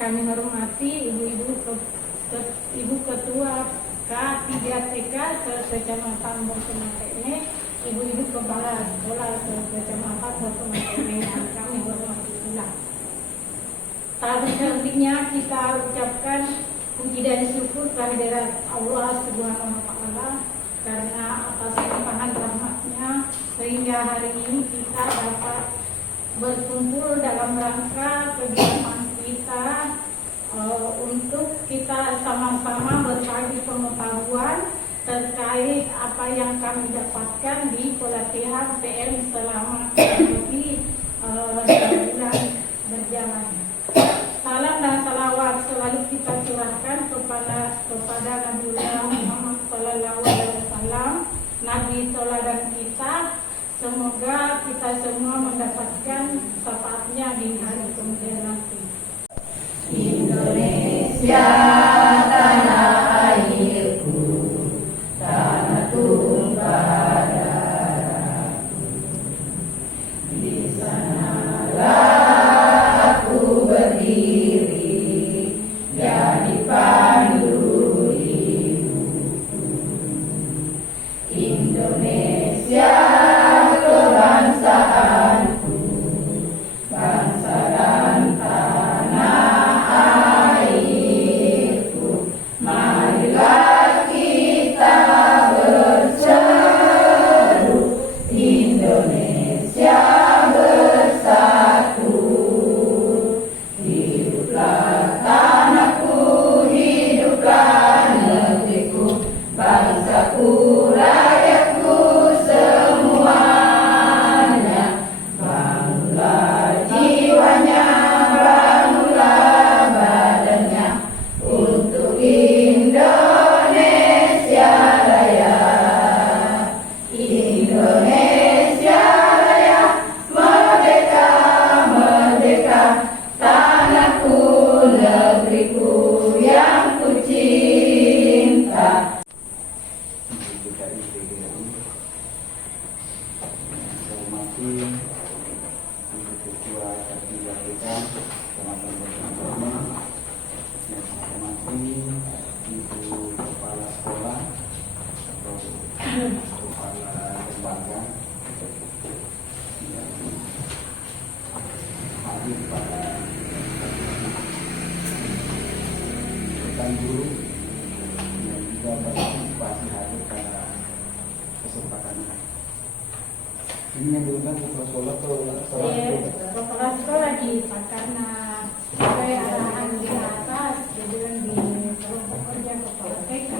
kami hormati Ibu Ketua K3 TK Kecamatan Bosomatene, Ibu-ibu Kepala Sekolah Kecamatan Bosomatene yang kami hormati pula. Tak hentinya kita ucapkan puji dan syukur kehadirat Allah Subhanahu wa Ta'ala karena atas limpahan rahmatnya sehingga hari ini kita dapat berkumpul dalam rangka kegiatan kita untuk kita sama-sama berbagi pengetahuan terkait apa yang kami dapatkan di pelatihan PM selama lebih sebulan berjalan. Salam dan salawat selalu kita curahkan kepada Nabiullah Muhammad Sallallahu Alaihi Wasallam, Nabi teladan kita. Semoga kita semua mendapatkan syafaatnya di hari kemudian nanti. Indonesia tanah airku, tanah tumpah darahku. Di sanalah aku berdiri, jadi pandu hidupku. Indonesia kebangsaanku, bangsa dan tanah airku. Marilah kita berseru, Indonesia bersatu. Hiduplah tanahku, hiduplah negeriku, bangsaku, rakyatku semuanya. Bangunlah jiwanya, bangunlah badannya untuk Indonesia Raya. Indonesia Raya, merdeka, merdeka, tanahku, negeriku yang ku cinta. Hormati Ibu Ketua K3 TK Kecamatan Bosomatene, yang saya hormati Ibu Kepala Sekolah atau Kepala Lembaga yang hadir pada rekan guru yang juga berpartisipasi hadir pada kesempatan ini. Ini yang diundang kepala sekolah atau Kepala sekolah karena sesuai arahan di atas, kemudian di kelompok kerja kepala TK.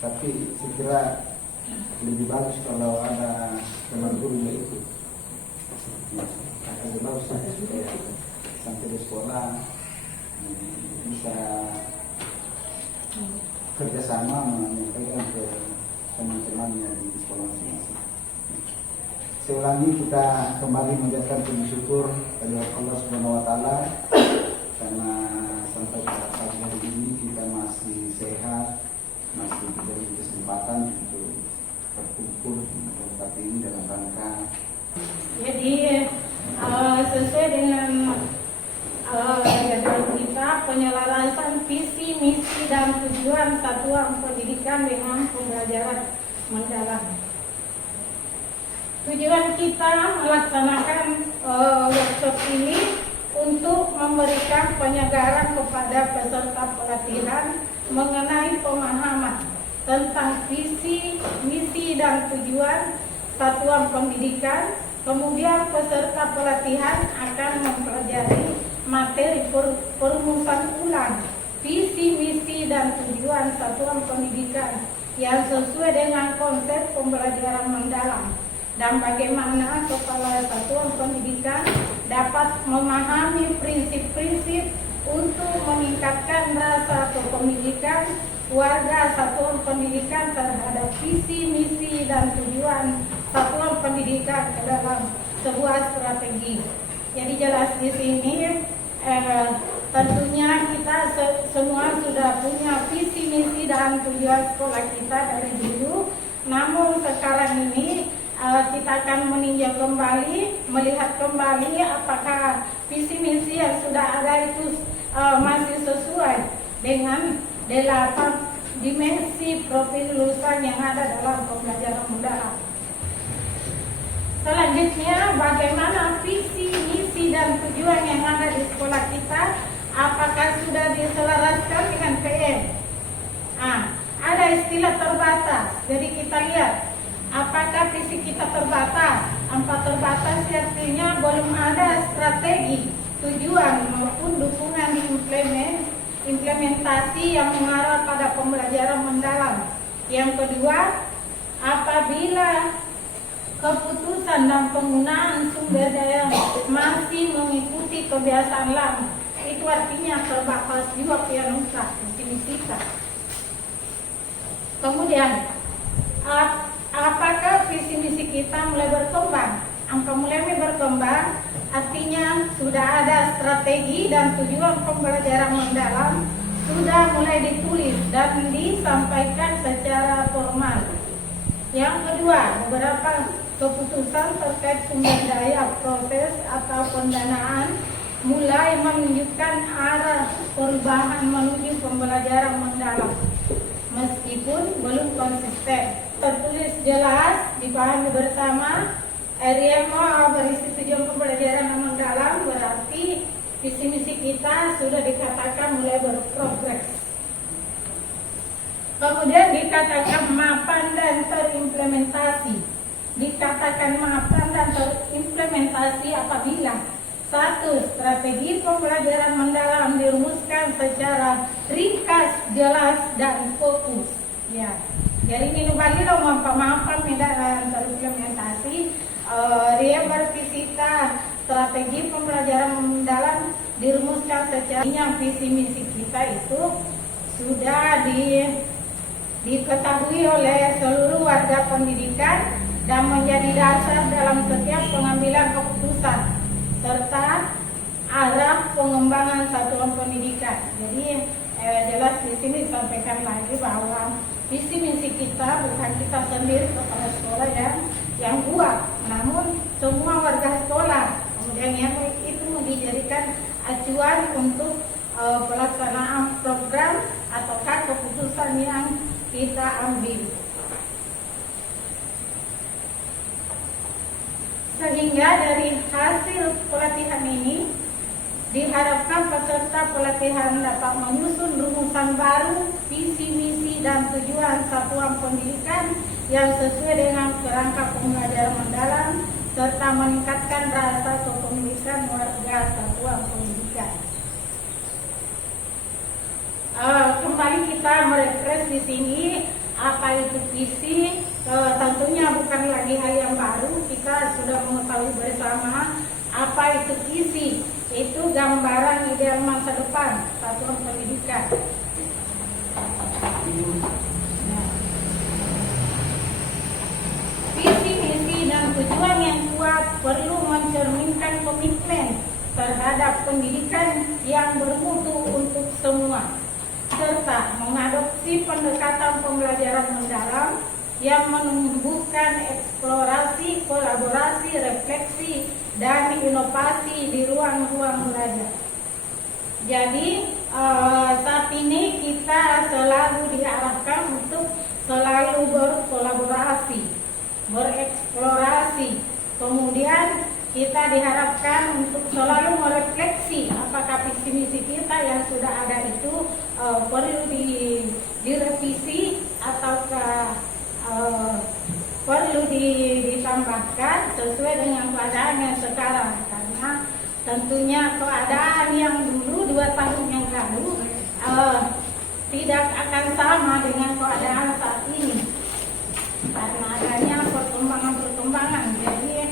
Tapi saya kira lebih bagus kalau ada teman gurunya itu. Lebih bagus supaya sampai di sekolah bisa kerjasama menyampaikan ke teman-temannya di sekolah masing-masing. Saya ulangi, kita kembali mengucapkan puji syukur kepada Allah Subhanahu wa Ta'ala karena sampai pada pagi hari ini kita masih sehat, masih diberi kesempatan untuk berkumpul di tempat ini dalam rangka. Jadi sesuai dengan jadwal kita, penyelarasan visi, misi dan tujuan satuan pendidikan dengan pembelajaran mendalam. Tujuan kita melaksanakan workshop ini untuk memberikan penyegaran kepada peserta pelatihan mengenai pemahaman tentang visi, misi dan tujuan satuan pendidikan. Kemudian peserta pelatihan akan mempelajari materi perumusan ulang visi, misi dan tujuan satuan pendidikan yang sesuai dengan konsep pembelajaran mendalam, dan bagaimana kepala satuan pendidikan dapat memahami prinsip-prinsip untuk meningkatkan rasa kepemilikan warga satuan pendidikan terhadap visi, misi, dan tujuan satuan pendidikan ke dalam sebuah strategi. Jadi jelas di sini tentunya kita semua sudah punya visi, misi, dan tujuan sekolah kita dari dulu. Namun sekarang ini kita akan meninjau kembali, melihat kembali apakah visi misi yang sudah ada itu masih sesuai dengan 8 dimensi profil lulusan yang ada dalam pembelajaran mendalam. Selanjutnya, bagaimana visi, misi, dan tujuan yang ada di sekolah kita, apakah sudah diselaraskan dengan PM? Ada istilah terbatas, jadi kita lihat apakah visi kita terbatas. Terbatas artinya belum ada strategi, tujuan maupun dukungan implementasi yang mengarah pada pembelajaran mendalam. Yang kedua, apabila keputusan dan penggunaan sumber daya masih mengikuti kebiasaan lama, itu artinya terbatas juga pianusa visi kita. Kemudian, apakah visi misi kita mulai berkembang? Mulai berkembang, artinya sudah ada strategi dan tujuan pembelajaran mendalam sudah mulai ditulis dan disampaikan secara formal. Yang kedua, beberapa keputusan terkait sumber daya, proses atau pendanaan mulai menunjukkan arah perubahan menuju pembelajaran mendalam, meskipun belum konsisten. Tertulis jelas, dipahami bersama, area berisi tujuan pembelajaran mendalam, berarti visi misi kita sudah dikatakan mulai berprogres. Kemudian dikatakan mapan dan terimplementasi. Dikatakan mapan dan terimplementasi apabila 1. Strategi pembelajaran mendalam dirumuskan secara ringkas, jelas, dan fokus. Ya, jadi ini balik mapan dan terimplementasi. Dia bervisita strategi pembelajaran mendalam dirumuskan secara yang visi misi kita itu sudah diketahui oleh seluruh warga pendidikan dan menjadi dasar dalam setiap pengambilan keputusan serta arah pengembangan satuan pendidikan. Jadi jelas di sini disampaikan lagi bahwa visi misi kita bukan kita sendiri kepala sekolah yang buat, namun semua warga sekolah. Kemudian yang itu dijadikan acuan untuk pelaksanaan program ataukah keputusan yang kita ambil. Sehingga dari hasil pelatihan ini diharapkan peserta pelatihan dapat menyusun rumusan baru visi misi dan tujuan satuan pendidikan yang sesuai dengan kerangka pembelajaran mendalam serta meningkatkan rasa kepemilikan warga satuan pendidikan. Kembali kita merefresh di sini apa itu visi. Tentunya bukan lagi hal yang baru, kita sudah mengetahui bersama apa itu visi. Itu gambaran ideal masa depan satuan pendidikan. Visi, misi, dan tujuan yang kuat perlu mencerminkan komitmen terhadap pendidikan yang bermutu untuk semua, serta mengadopsi pendekatan pembelajaran mendalam yang menumbuhkan eksplorasi, kolaborasi, refleksi, dan inovasi di ruang-ruang belajar. Jadi saat ini kita selalu diarahkan untuk selalu berkolaborasi, bereksplorasi. Kemudian kita diharapkan untuk selalu merefleksi apakah visi misi kita yang sudah ada itu perlu direvisi ataukah perlu ditambahkan sesuai dengan keadaan yang sekarang, karena tentunya keadaan yang dulu 2 tahun yang lalu tidak akan sama dengan keadaan saat ini karena adanya perkembangan. Jadi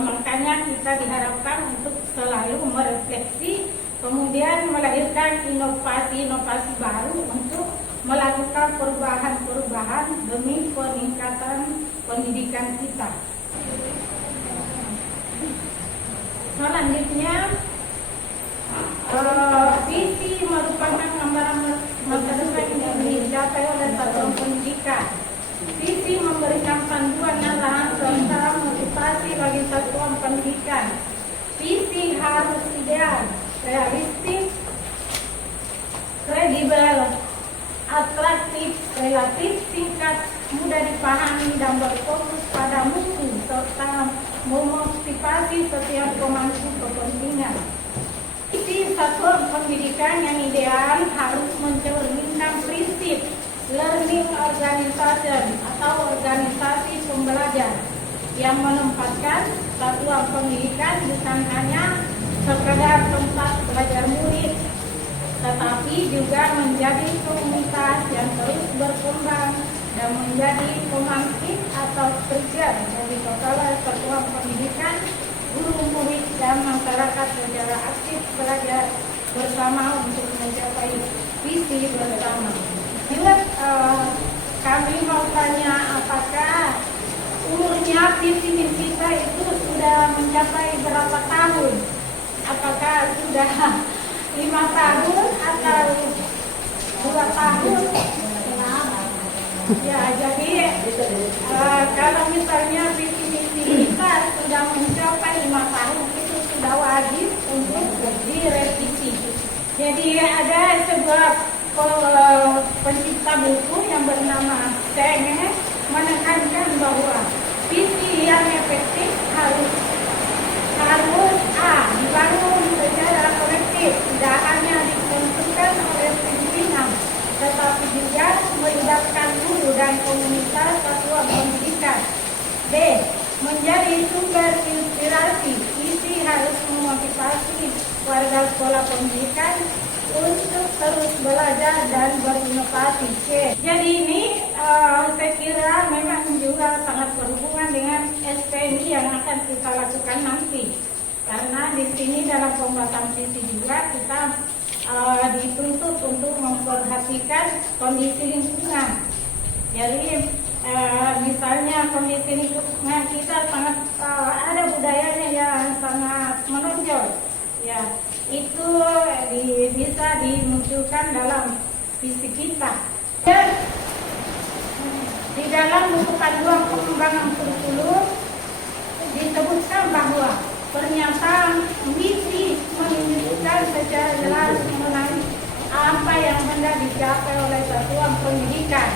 makanya kita diharapkan untuk selalu merefleksi, kemudian melahirkan inovasi baru untuk melakukan perubahan demi peningkatan pendidikan kita. Selanjutnya, visi merupakan gambaran masa depan yang dicapai oleh satuan pendidikan. Visi memberikan panduan arahan serta pendidikan. Visi harus ideal, realistis, kredibel, atraktif, relatif, singkat, mudah dipahami dan berfokus pada mutu serta memotivasi setiap pemangku kepentingan. Visi satuan pendidikan yang ideal harus mencerminkan prinsip learning organization atau organisasi pembelajar yang menempatkan satuan pendidikan bukan hanya sekedar tempat belajar murid, tetapi juga menjadi komunitas yang terus berkembang dan menjadi pembangkit atau trigger dari total satuan pendidikan, guru, murid, dan masyarakat secara aktif belajar bersama untuk mencapai visi bersama. Juga kami mau tanya, apakah umurnya visi misi kita itu sudah mencapai berapa tahun? Apakah sudah 5 tahun atau 2 tahun? Ya, jadi kalau misalnya visi misi kita sudah mencapai 5 tahun, itu sudah wajib untuk direvisi. Jadi ada sebuah pencipta buku yang bernama Senge menekankan bahwa visi yang efektif harus dibangun secara kolektif, tidak hanya ditentukan oleh pimpinan, tetapi juga melibatkan guru dan komunitas satuan pendidikan. B. Menjadi sumber inspirasi. Visi harus memotivasi warga sekolah pendidikan untuk terus belajar dan berinovasi. Jadi ini saya kira memang juga sangat berhubungan dengan SPMI yang akan kita lakukan nanti. Karena di sini dalam pembuatan visi juga kita dituntut untuk memperhatikan kondisi lingkungan. Jadi misalnya kondisi lingkungan kita sangat ada budayanya yang sangat menonjol. Ya, itu bisa dimunculkan dalam visi kita. Dan di dalam buku panduan pengembangan kurikulum disebutkan bahwa pernyataan misi menunjukkan secara jelas mengenai apa yang hendak dicapai oleh satuan pendidikan.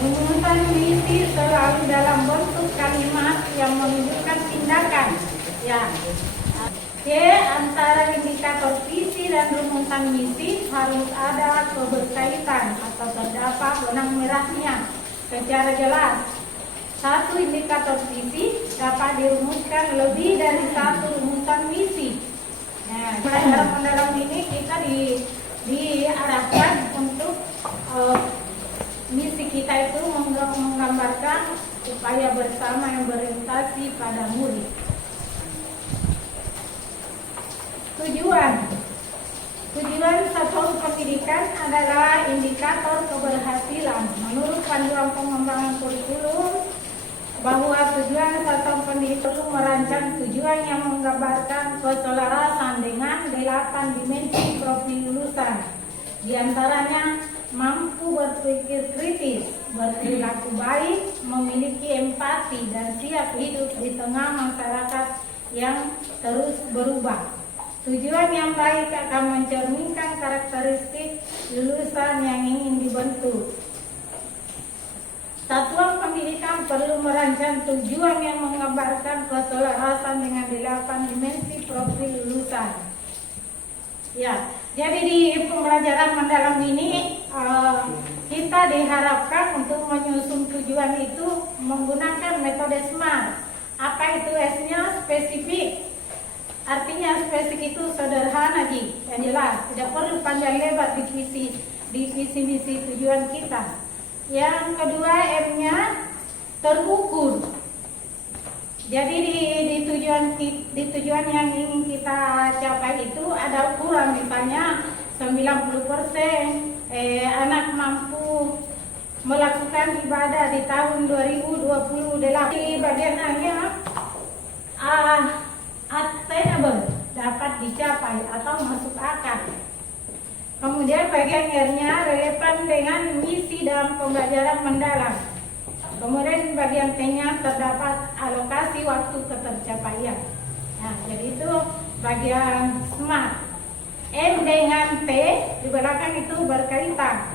Rumusan misi selalu dalam bentuk kalimat yang menunjukkan tindakan. Ya. Antara indikator visi dan rumusan misi harus ada keberkaitan atau terdapat benang merahnya secara jelas. Satu indikator visi dapat dirumuskan lebih dari satu rumusan misi. Nah, pelajaran mendalam ini kita diarahkan untuk misi kita itu menggambarkan upaya bersama yang berorientasi pada murid. Tujuan satuan pendidikan adalah indikator keberhasilan. Menurut panduan pengembangan kurikulum, bahwa tujuan satuan pendidikan perlu merancang tujuan yang menggambarkan keselarasan dengan 8 dimensi profil lulusan. Di antaranya mampu berpikir kritis, berperilaku baik, memiliki empati, dan siap hidup di tengah masyarakat yang terus berubah. Tujuan yang baik akan mencerminkan karakteristik lulusan yang ingin dibentuk. Satuan pendidikan perlu merancang tujuan yang menggambarkan keselarasan dengan 8 dimensi profil lulusan. Ya, jadi di pembelajaran mendalam ini kita diharapkan untuk menyusun tujuan itu menggunakan metode SMART. Apa itu S-nya? Spesifik. Artinya spesifik itu sederhana, yang jelas, tidak perlu panjang lebar di visi misi tujuan kita. Yang kedua, M-nya terukur. Jadi di tujuan yang ingin kita capai itu ada ukuran, misalnya 90% anak mampu melakukan ibadah di tahun 2028. Di bagian A-nya attainable, dapat dicapai atau masuk akal. Kemudian bagian R-nya relevan dengan misi dalam pembelajaran mendalam. Kemudian bagian T-nya terdapat alokasi waktu ketercapaian. Nah, jadi itu bagian smart. M dengan T di belakang itu berkaitan.